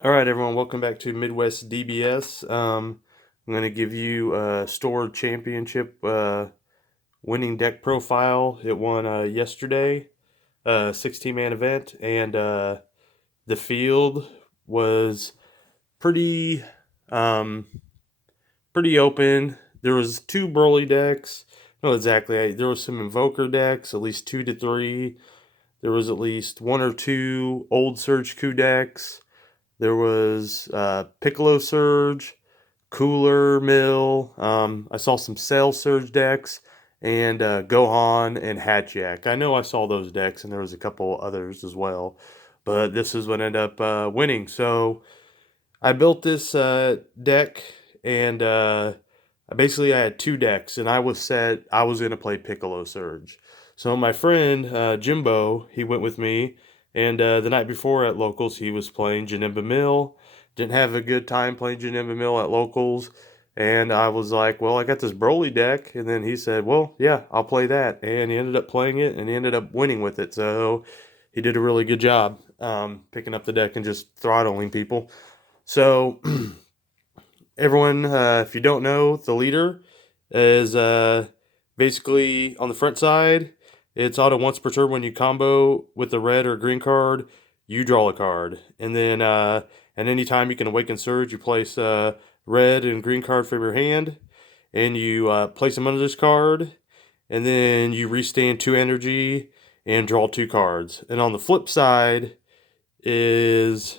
All right, everyone, welcome back to Midwest DBS. I'm going to give you a Store Championship winning deck profile. It won yesterday, 16-man event, and the field was pretty um, pretty open. There was two Broly decks. No, exactly. There was some Invoker decks, at least two to three. There was at least one or two Old Surge Coup decks. There was Piccolo Surge, Cooler Mill. I saw some Sail Surge decks and Gohan and Hatchyak. I know I saw those decks, and there was a couple others as well. But this is what ended up winning. So I built this deck, and I had two decks, and I was set. I was gonna play Piccolo Surge. So my friend Jimbo, he went with me, and the night before at locals, he was playing Janemba Mill. Didn't have a good time playing Janemba Mill at locals, and I was like, "Well, I got this Broly deck," and then he said, "Well, yeah, I'll play that," and he ended up playing it, and he ended up winning with it. So he did a really good job picking up the deck and just throttling people. So, everyone, if you don't know, the leader is basically on the front side. It's auto once per turn when you combo with a red or green card, you draw a card. And then at any time you can awaken Surge, you place a red and green card from your hand, and you place them under this card, and then you restand two energy and draw two cards. And on the flip side is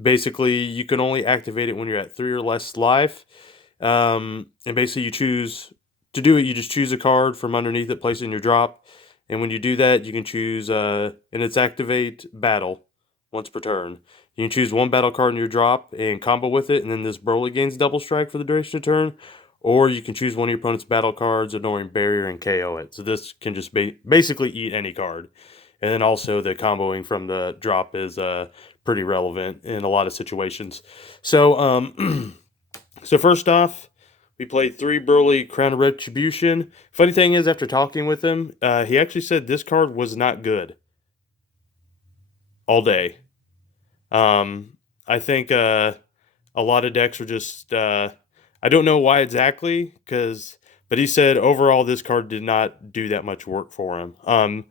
basically you can only activate it when you're at three or less life. And basically you choose to do it, you just choose a card from underneath it, place it in your drop. And when you do that, you can choose and it's activate battle once per turn. You can choose one battle card in your drop and combo with it, and then this Broly gains double strike for the duration of the turn. Or you can choose one of your opponent's battle cards, ignoring barrier, and KO it. So this can just basically eat any card. And then also the comboing from the drop is pretty relevant in a lot of situations. So, so first off, we played three Burly Crown of Retribution. Funny thing is, after talking with him, he actually said this card was not good all day. I think a lot of decks are just. I don't know why exactly, but he said overall this card did not do that much work for him.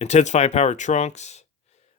Intensifying Power Trunks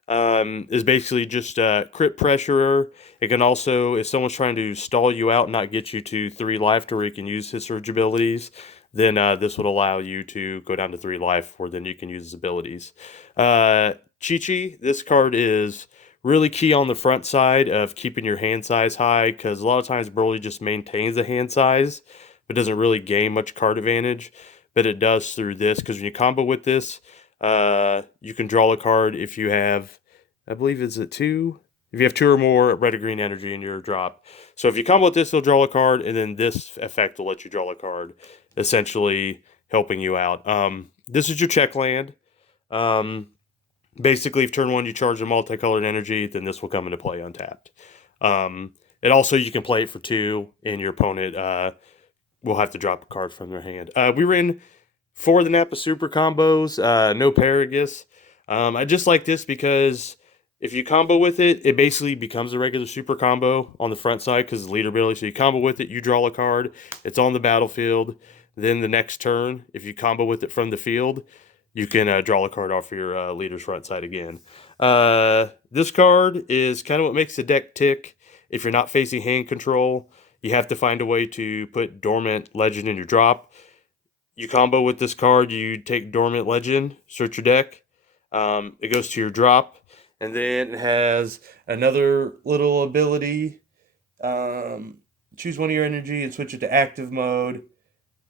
is basically just a crit pressure. It can also, if someone's trying to stall you out and not get you to three life to where you can use his surge abilities, then this would allow you to go down to three life, where then you can use his abilities. Chi-Chi, this card is really key on the front side of keeping your hand size high, because a lot of times Broly just maintains the hand size, but doesn't really gain much card advantage. But it does through this, because when you combo with this, you can draw a card if you have, I believe it's at two. If you have two or more red or green energy in your drop. So if you combo with this, you'll draw a card, and then this effect will let you draw a card, essentially helping you out. This is your check land. Um, Basically, if turn one you charge a multicolored energy, then this will come into play untapped. And also, you can play it for two, and your opponent will have to drop a card from their hand. We ran four of the Napa Super combos, no Paragus. I just like this because if you combo with it, it basically becomes a regular super combo on the front side because it's leader ability. So you combo with it, you draw a card, it's on the battlefield. Then the next turn, if you combo with it from the field, you can draw a card off your leader's front side again. This card is kind of what makes the deck tick. If you're not facing hand control, you have to find a way to put Dormant Legend in your drop. You combo with this card, you take Dormant Legend, search your deck. It goes to your drop, and then it has another little ability. Choose one of your energy and switch it to active mode.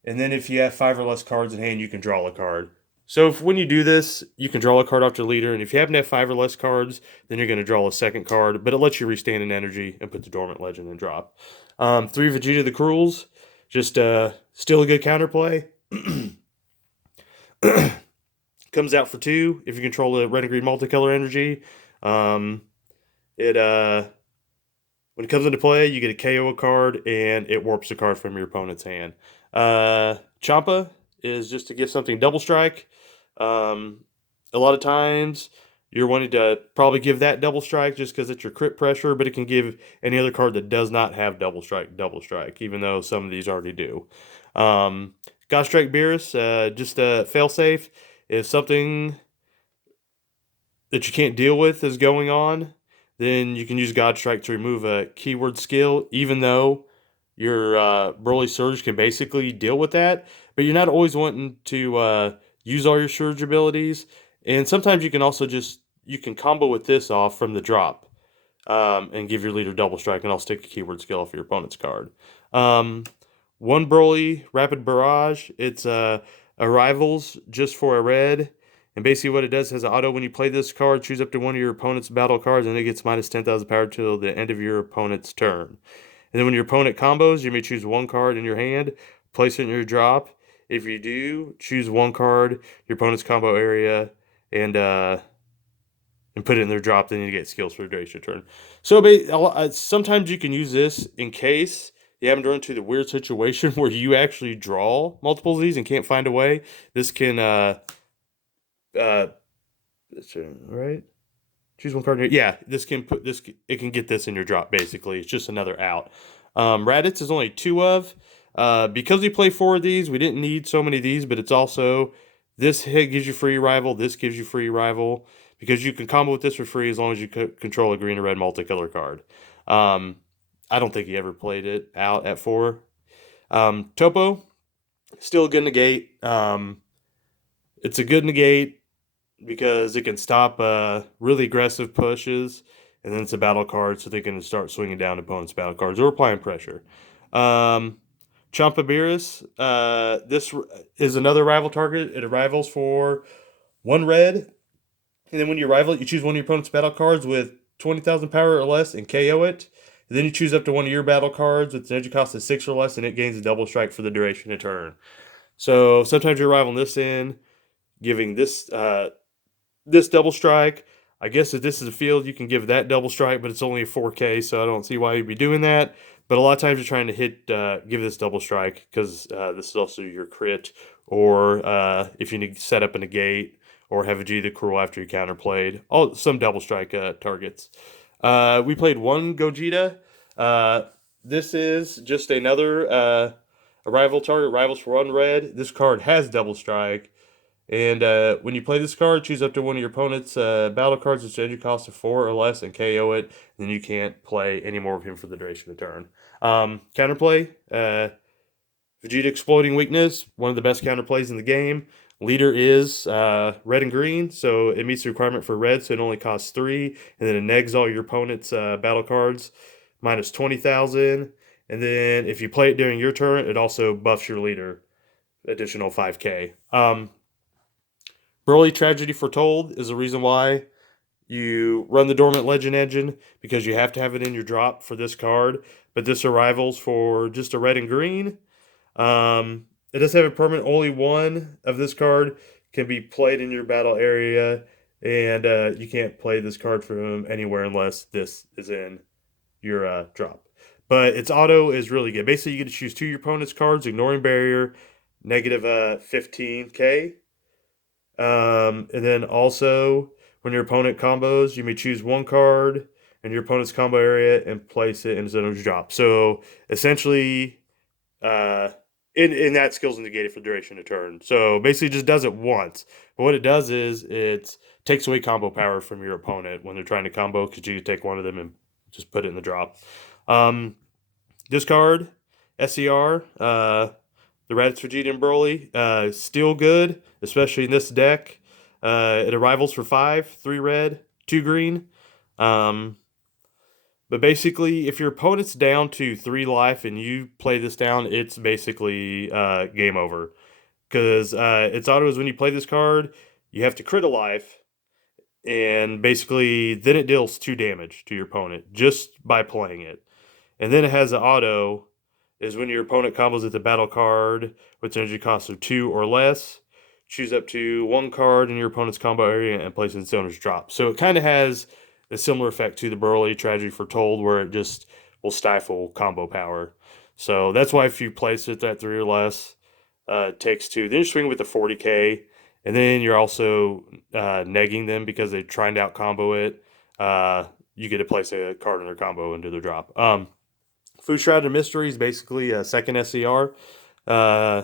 And then if you have five or less cards in hand, you can draw a card. So when you do this, you can draw a card off your leader, and if you happen to have five or less cards, then you're going to draw a second card, but it lets you restand an energy and put the Dormant Legend in drop. Three Vegeta the Cruels, just still a good counterplay. Comes out for two if you control the red and green multicolor energy. Um, it when it comes into play, you get a KO a card and it warps a card from your opponent's hand. Champa is just to give something double strike. A lot of times you're wanting to probably give that double strike just because it's your crit pressure, but it can give any other card that does not have double strike, even though some of these already do. Um, God Strike Beerus, just a fail safe. If something that you can't deal with is going on, then you can use God Strike to remove a keyword skill, even though your Broly Surge can basically deal with that. But you're not always wanting to use all your Surge abilities. And sometimes you can also you can combo with this off from the drop and give your leader double strike, and I'll stick a keyword skill off your opponent's card. Um, one Broly Rapid Barrage. It's arrivals just for a red. And basically, what it does is auto when you play this card, choose up to one of your opponent's battle cards, and it gets minus 10,000 power till the end of your opponent's turn. And then when your opponent combos, you may choose one card in your hand, place it in your drop. If you do, choose one card, your opponent's combo area, and put it in their drop. Then you get skills for the duration of turn. So sometimes you can use this in case you haven't run into the weird situation where you actually draw multiple of these and can't find a way. This can uh, right. Choose one card. Yeah, this can put this. It can get this in your drop. Basically, it's just another out. Raditz is only two of. Because we play four of these, we didn't need so many of these, but it's also this hit gives you free rival. This gives you free rival because you can combo with this for free as long as you control a green or red multicolor card. I don't think he ever played it out at four. Topo, still a good negate. It's a good negate because it can stop really aggressive pushes, and then it's a battle card, so they can start swinging down opponents' battle cards or applying pressure. Champabiris, this is another rival target. It rivals for one red, and then when you rival it, you choose one of your opponent's battle cards with 20,000 power or less and KO it. And then you choose up to one of your battle cards with an energy cost of 6 or less, and it gains a double strike for the duration of turn. So sometimes you're rivaling this in, giving this double strike. I guess if this is a field, you can give that double strike, but it's only a 4K, so I don't see why you'd be doing that. But a lot of times you're trying to give this double strike because this is also your crit, or if you need to set up a negate or have a G the Cruel after you counterplayed. Some double strike targets. We played one Gogeta. This is just another a rival target, rivals for one red. This card has double strike. And when you play this card, choose up to one of your opponent's battle cards with energy cost of 4 or less and KO it. Then you can't play any more of him for the duration of the turn. Counterplay, Vegeta Exploding Weakness, one of the best counterplays in the game. Leader is red and green, so it meets the requirement for red, so it only costs 3. And then it negs all your opponent's battle cards, minus 20,000. And then if you play it during your turn, it also buffs your leader, additional 5K. Broly Tragedy Foretold is the reason why you run the Dormant Legend engine, because you have to have it in your drop for this card. But this arrivals for just a red and green. It does have a permanent. Only one of this card can be played in your battle area, and you can't play this card from anywhere unless this is in your drop. But its auto is really good. Basically, you get to choose 2 of your opponent's cards, ignoring barrier, negative 15K. And then also, when your opponent combos, you may choose one card in your opponent's combo area and place it in his own drop. So essentially, in that skill's negated for duration of turn. So basically, it just does it once. But what it does is it takes away combo power from your opponent when they're trying to combo, because you can take one of them and just put it in the drop. This card, SCR, the Raditz, Vegeta, and Broly, still good, especially in this deck. It arrivals for 5, 3 red, 2 green. But basically, if your opponent's down to 3 life and you play this down, it's basically game over. Because its auto is when you play this card, you have to crit a life, and basically then it deals 2 damage to your opponent just by playing it. And then it has an auto is when your opponent combos with a battle card with energy cost of 2 or less. Choose up to one card in your opponent's combo area and place it in its owner's drop. So it kind of has a similar effect to the Broly Tragedy Foretold, where it just will stifle combo power. So that's why if you place it at 3 or less, it takes 2. Then you swing with the 40K, And then you're also negging them because they're trying to out combo it. You get to place a card in their combo into their drop. Food Shrouded Mystery is basically a second SCR. Uh,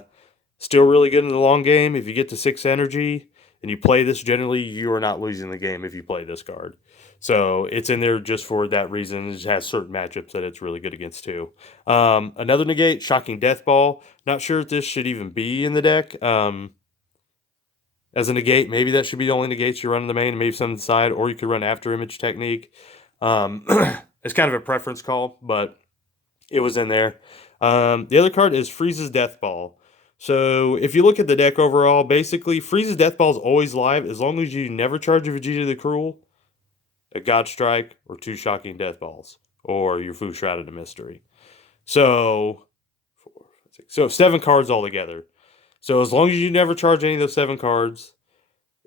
Still really good in the long game. If you get to 6 energy and you play this, generally you are not losing the game if you play this card. So it's in there just for that reason. It has certain matchups that it's really good against too. Another negate, Shocking Death Ball. Not sure if this should even be in the deck. As a negate, maybe that should be the only negates you run in the main, and maybe some on the side, or you could run After Image Technique. It's kind of a preference call, but it was in there. The other card is Freeze's Death Ball. So if you look at the deck overall, basically Freeze's Death Ball is always live as long as you never charge a Vegeta the Cruel, a God Strike, or 2 Shocking Death Balls, or your Food Shrouded Mystery. So 7 cards altogether. So as long as you never charge any of those 7 cards,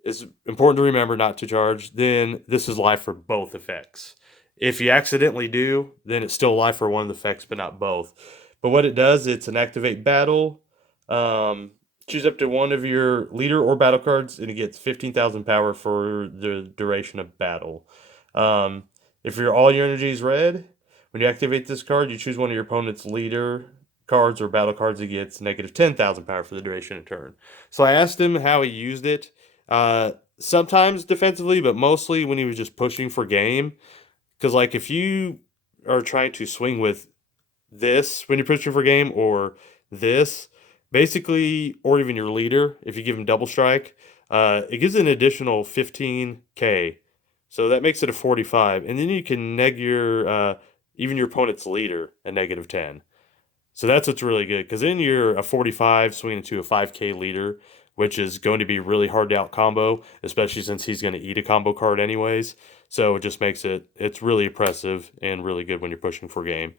it's important to remember not to charge, then this is live for both effects. If you accidentally do, then it's still live for one of the effects, but not both. But what it does, it's an activate battle. Choose up to one of your leader or battle cards, and it gets 15,000 power for the duration of battle. If all your energy is red, when you activate this card, you choose one of your opponent's leader cards or battle cards, it gets negative 10,000 power for the duration of turn. So I asked him how he used it. Sometimes defensively, but mostly when he was just pushing for game. Because, like, if you are trying to swing with this when you're pushing for game, or this, basically, or even your leader, if you give him double strike, it gives an additional 15k. So that makes it a 45. And then you can neg your, even your opponent's leader a negative 10. So that's what's really good, because then you're a 45 swinging into a 5k leader, which is going to be really hard to out combo, especially since he's going to eat a combo card anyways. So it just makes it's really impressive and really good when you're pushing for game.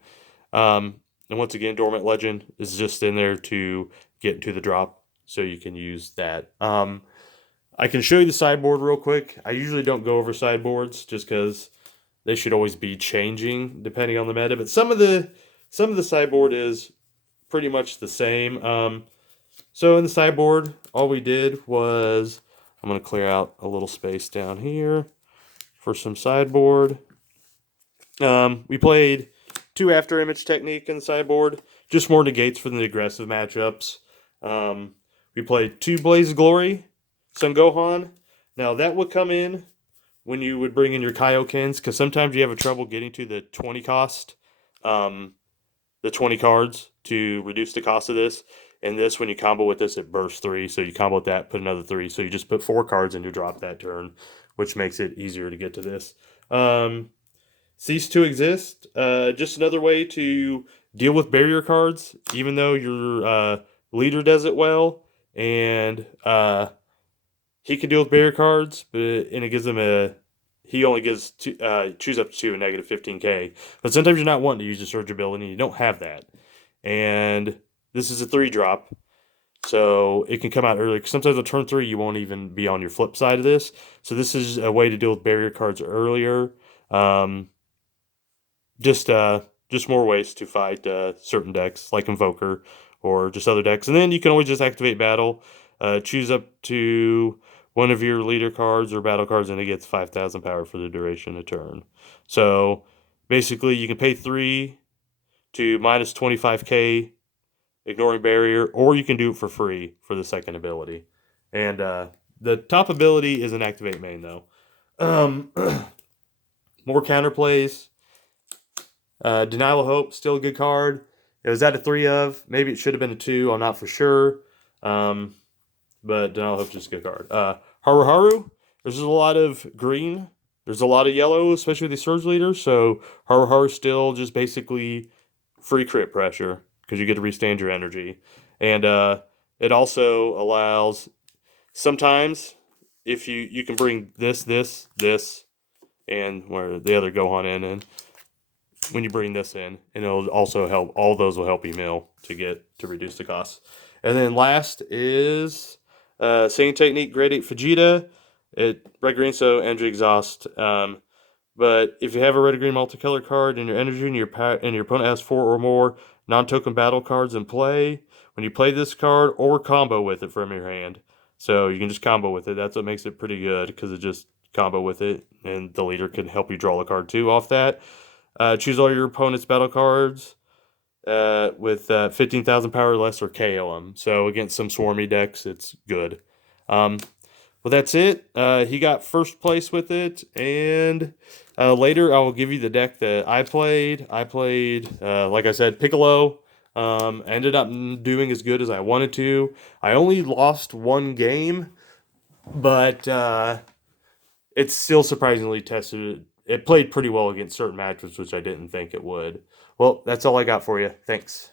And once again, Dormant Legend is just in there to get into the drop, so you can use that. I can show you the sideboard real quick. I usually don't go over sideboards just because they should always be changing depending on the meta, but some of the sideboard is pretty much the same. So in the sideboard, all we did was, I'm going to clear out a little space down here for some sideboard. We played 2 After Image Technique in the sideboard, just more negates for the aggressive matchups. We played 2 Blaze of Glory, Son Gohan. Now that would come in when you would bring in your Kaiokens, because sometimes you have a trouble getting to the 20 cost. The 20 cards to reduce the cost of this. And this, when you combo with this, it bursts 3. So you combo with that, put another 3. So you just put 4 cards in your drop that turn, which makes it easier to get to this. Cease to Exist. Just another way to deal with barrier cards, even though your leader does it well. And he can deal with barrier cards, and it gives him he only gives choose up to a negative 15k. But sometimes you're not wanting to use the surge ability, and you don't have that. And this is a 3-drop, so it can come out early. Sometimes on turn 3, you won't even be on your flip side of this. So this is a way to deal with barrier cards earlier. Just more ways to fight certain decks, like Invoker, or just other decks. And then you can always just activate battle. Choose up to one of your leader cards or battle cards, and it gets 5,000 power for the duration of turn. So basically, you can pay 3 to minus 25k, ignoring barrier, or you can do it for free for the second ability. And the top ability is an activate main, though. More counterplays. Denial of Hope, still a good card. It was at a 3 of. Maybe it should have been a 2. I'm not for sure. But Denial of Hope's just a good card. Haru Haru, there's a lot of green. There's a lot of yellow, especially with the Surge Leader. So Haru Haru still just basically free crit pressure, because you get to restand your energy. And it also allows, sometimes, if you can bring this, and where the other Gohan in, and when you bring this in, and it'll also help, all those will help you mill to reduce the cost. And then last is Saiyan Technique Grade 8 Vegeta. Red green, so energy exhaust. But if you have a red or green multicolor card in your energy, and your opponent has 4 or more non-token battle cards in play, when you play this card or combo with it from your hand, So you can just combo with it. That's what makes it pretty good because it just combo with it, and the leader can help you draw a card too off that. Choose all your opponent's battle cards with 15,000 power or less, or KO them. So against some swarmy decks, it's good. Well, that's it. He got first place with it, and later I will give you the deck that I played. I played, like I said, Piccolo. Ended up doing as good as I wanted to. I only lost one game, but it's still surprisingly tested. It played pretty well against certain matches, which I didn't think it would. Well, that's all I got for you. Thanks.